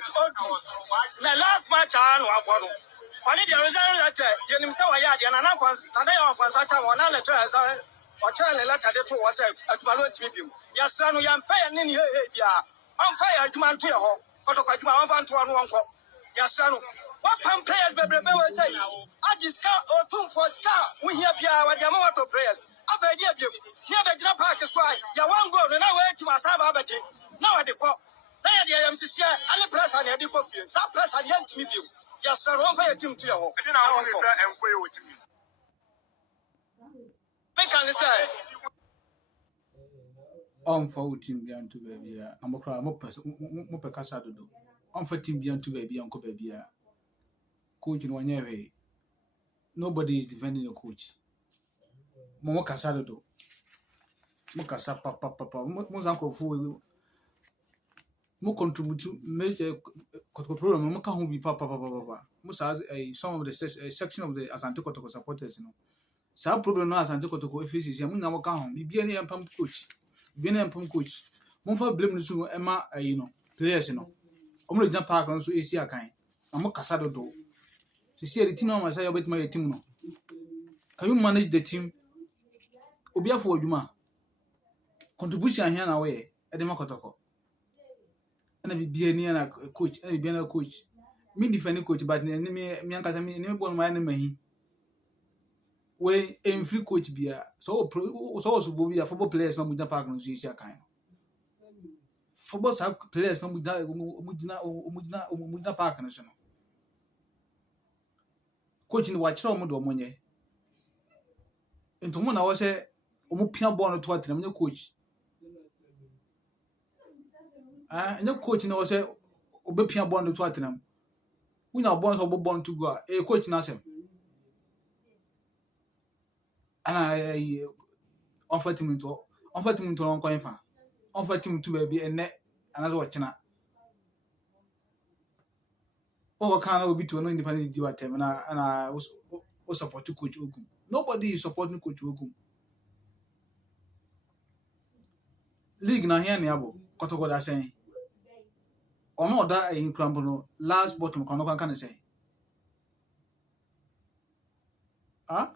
Coach Odu. The last match I know. Only the result that you know why you are not once. Now you are once at one letter as or tell a letter to was a Malo tribute. Yes, son, we are paying in here. On fire, you man to your home. Kotokajuma on to one. Yes, son. What pump players baby say? I just can't or two for scar. We hear Pia with your motor prayers. I've heard you. Never did a park is why. You won't go and I wait to my Sabbath. Now at the court. There I am to share any press and the coffee. Some press and yet me. Yes, sir. One for your team to your home. I didn't know and quay with me. Make an answer. On for team beyond to baby. I'm a crowd more person. On for team beyond to baby, Uncle Baby. Coach in 1 year. Nobody is defending your coach. Momo Casado do. Mokasa papa. Mozanko fu. Mo contribute to major problem. Mo can be papa. Most as some of the section of the Asante Kotoko supporters, you know. So problem no Asante Kotoko FCC. Mo na mo ka home. Bi any empam coach. Bi any empam coach. Mo fa blame no so Emma, you know, players, you know. Omo le park no so AC akan. Mo Casado do. To see the team now say about my team no. Can you manage the team? Obia for adwuma. Contribution here na we Edema Kotoko. And I be a coach, and I be a coach. Me defending coach, but me anka me born my enemy. We aim free coach be so also be a football players no mudna park no see kind. Football players no mudna park no so. Coach ni wa kire omo do omonye. Ntomo na wo se omo pia ball no to atenam nye coach. No coach na say obepia bond to atenam. We na bond so bond to go. Coach na sem. Ana on fait team to on ko enfa. On fait team to baby enne anazo wachina. O kan obi to no independent di watem na ana o support coach Ogum. Nobody is supporting coach Ogum. League na here ni abo. Kotoko da saying. Ono da in crampo last bottom kono kan say. Ah?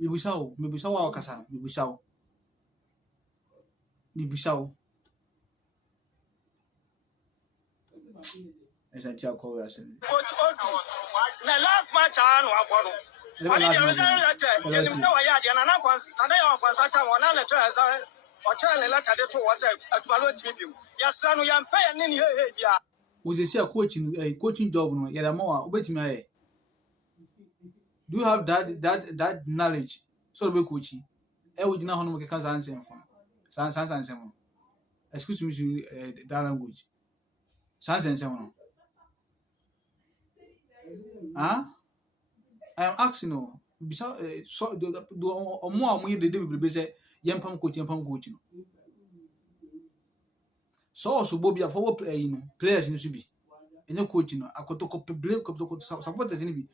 Mibusao wa kasa, mibusao. Esa tia ko ya sen. Coach Odu. The last match I know. Only the result that you know why you are not once. Now you are once at one letter as or tell a letter to was a Malo tribute. Yes, son, we are paying in here. Was you see a coaching job no yada mo obetimi. Do you have that knowledge so be coaching? E wo gina hono mo keka ansem fo. Ansem. Excuse me that language. Ansem no. I am asking no. Bisa so do omo amoye de be say yempam coach no. So Bobby a forward player, players in Subi. And no coach, I could talk blame supporters in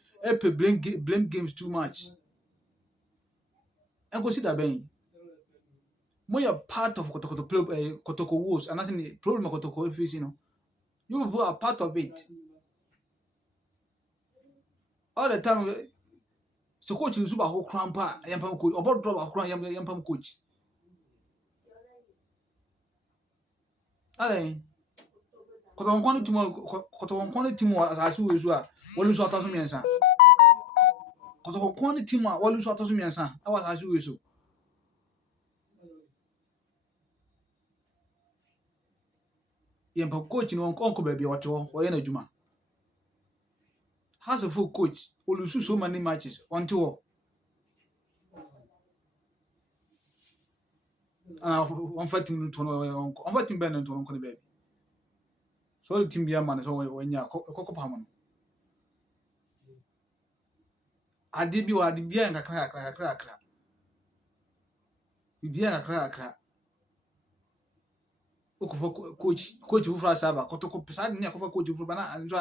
blame games too much. And consider being more part of Kotoko Wars and nothing the problem of Kotoko if you are part of it. All the time, so coach is super whole crampa, Yampam coach, about drop a cram Yampam coach. Ale koton kono timu asase wezu a wolu so ataso miensa koton kono timu a wolu so ataso miensa awa asase wezu yempa coach no onko ba bia wato wo ye na djuma has a full coach olusu so many matches until on fait team to no on fait team ben to no ko baby so the team bia man so wanya kokopam no ade bia nkakra bia nkakra okofo coach ufra saba kotoko pesa ni akofo coach ufra bana anjo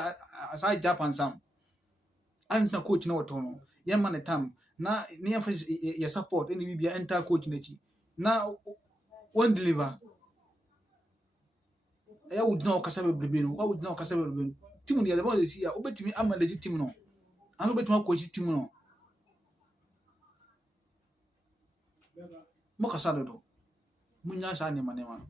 aside Japan sam na coach na wato no ye man time na ni ya support any bia enter coach na chi na one deliver ɛyɛ wo gyina ɔkasa bebrebe no wo gyina ɔkasa bebrebe no team no yɛ dɛm ɔsɛ si a wobɛtumi ama legit team no ano wobɛtumi akɔkyi team no mo kasa dodo munya saa nneɛma no